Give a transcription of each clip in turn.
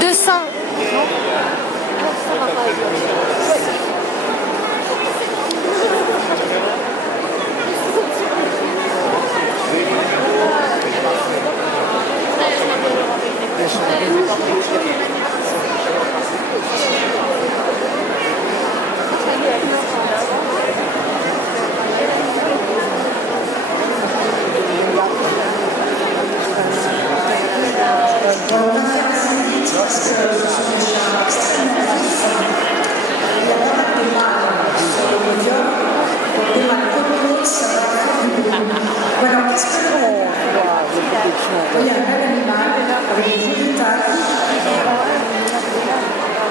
200.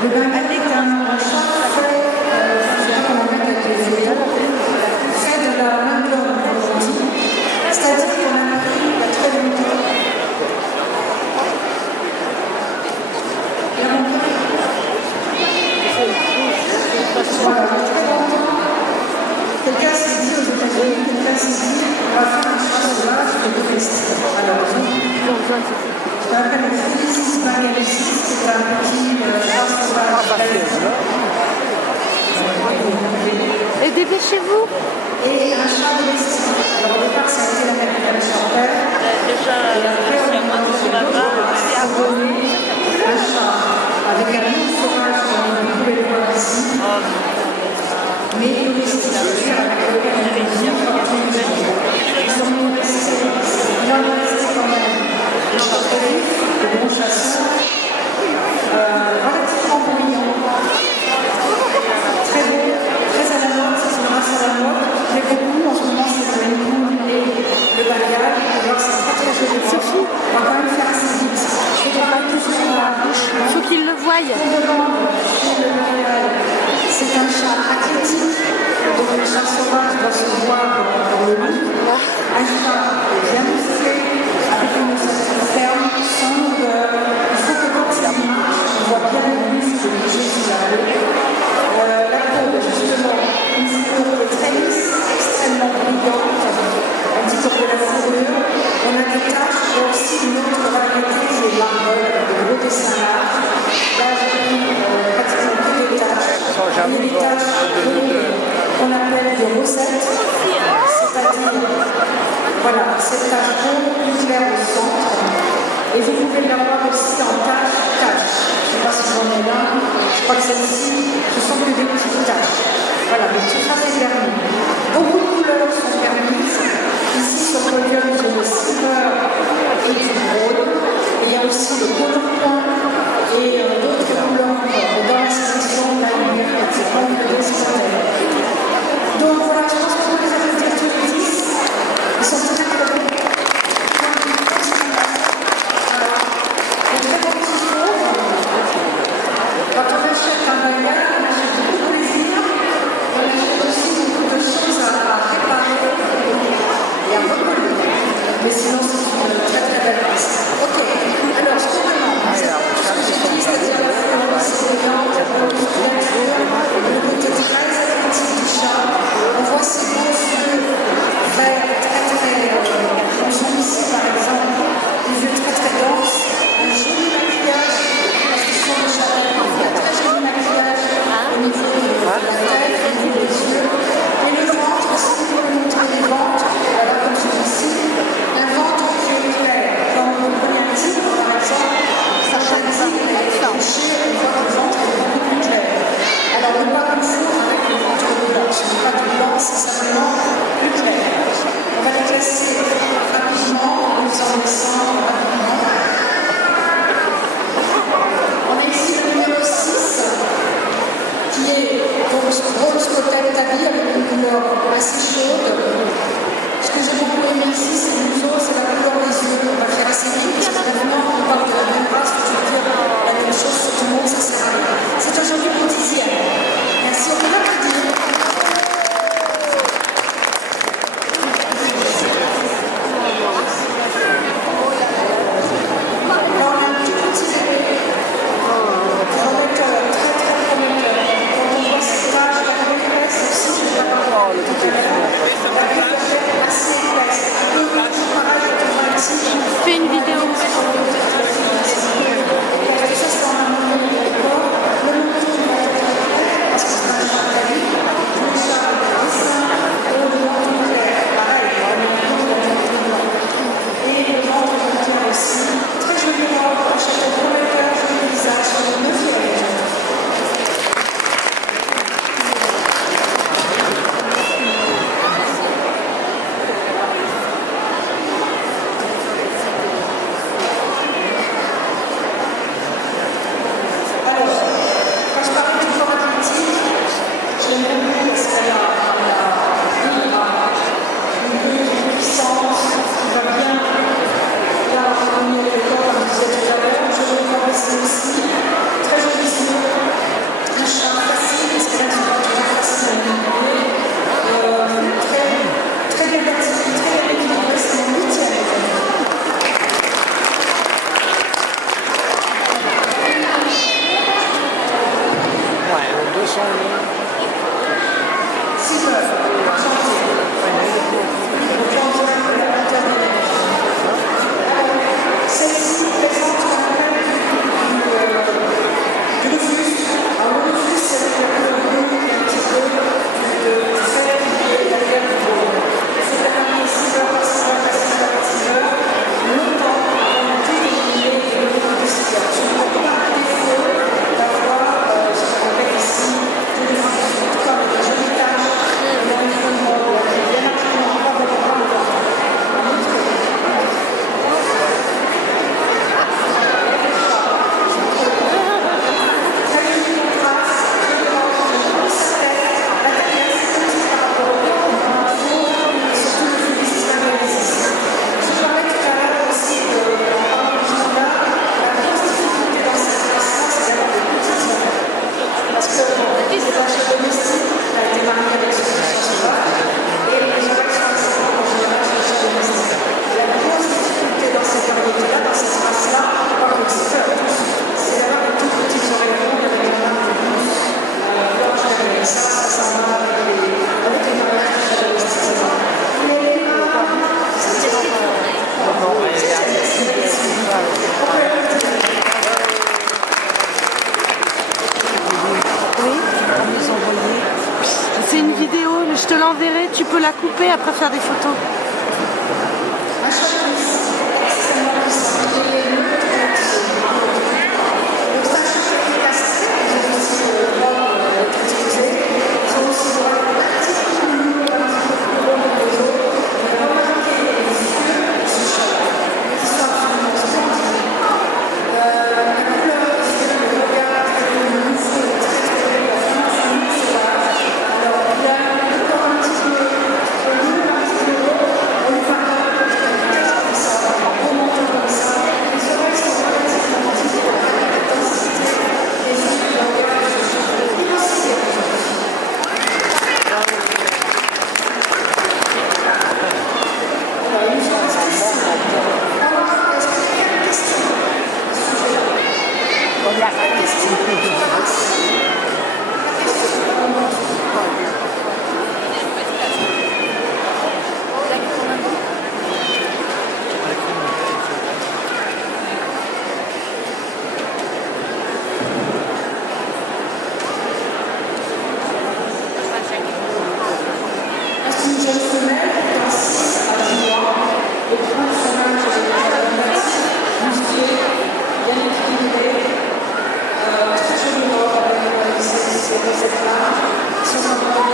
Le baguette est un chant fait, je sais pas comment mettre avec les yeux, fait de la main d'homme, comme on dit. C'est-à-dire qu'on a pris il y a très longtemps. Il y a longtemps. Voilà, il y a très longtemps. Quelqu'un s'est dit aux États-Unis, quelqu'un s'est dit, on va faire un chant sauvage de domestique. Alors, je m'appelle Félix Margaritis, c'est un petit chant sauvage. Et dépêchez-vous. Et un chant domestique. Alors au départ, ça a été la capitale chanteur. Et après, on a commencé à donner un chant avec un loup sauvage, comme vous pouvez le voir ici. Mais domestique, c'est-à-dire avec lequel on est bien organisé. Ils en ont resté, il en a resté quand même des chasseurs, des bons chasseurs, relativement bruyants, très beaux, très à la mode, ça c'est grâce à la mode. Mais beaucoup, en ce moment, c'est le Rengoul et le bagage. Alors, c'est pas très joli. Sophie, on va quand même faire assez vite. Je vais pas tout sur la bouche. Il faut qu'ils le voient. C'est un chat athlétique, donc le chat sauvage doit se voir dans le lit. Un chat bien musclé, avec une ossature ferme, sans que... Il faut que quand il marche, on voit bien le muscle bouger sous la peau. La peau, justement, une peau qui est très lisse, extrêmement brillante, un petit peu de la fourrure. On a des taches, il y a aussi une autre variété qui est l'arbole, avec de gros dessins larges. Là, j'ai pris pratiquement que des taches. Il y a des taches qu'on appelle des rosettes, c'est-à-dire, voilà, cette tache ronde, plus claire au centre. Et vous pouvez l'avoir aussi en tache-tache. Je ne sais pas si j'en ai là. Je crois que celle-ci, ce sont que des petites taches. Voilà, mais tout ça c'est permis. Beaucoup de couleurs sont permises. Ici, sur le podium, j'ai le silver et du rose. Et il y a aussi le color point et d'autres couleurs encore. Dans la sélection, la lumière, etc. Donc voilà, je pense que vous les avez dire tous les 10. Ils sont très connus. Quand on achète un bagage, on achète beaucoup de plaisir, on achète aussi beaucoup de choses à réparer et à recoller. Mais sinon, c'est une très très belle pièce. tu peux la couper après faire des photos. Cette là,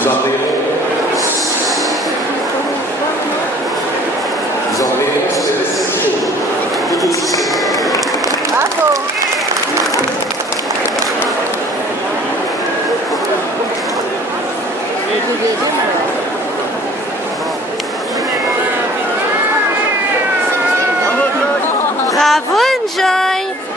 Nous enverrons sur les réceptions tout aussi secrètes. Bravo. Bravo, Enjoy.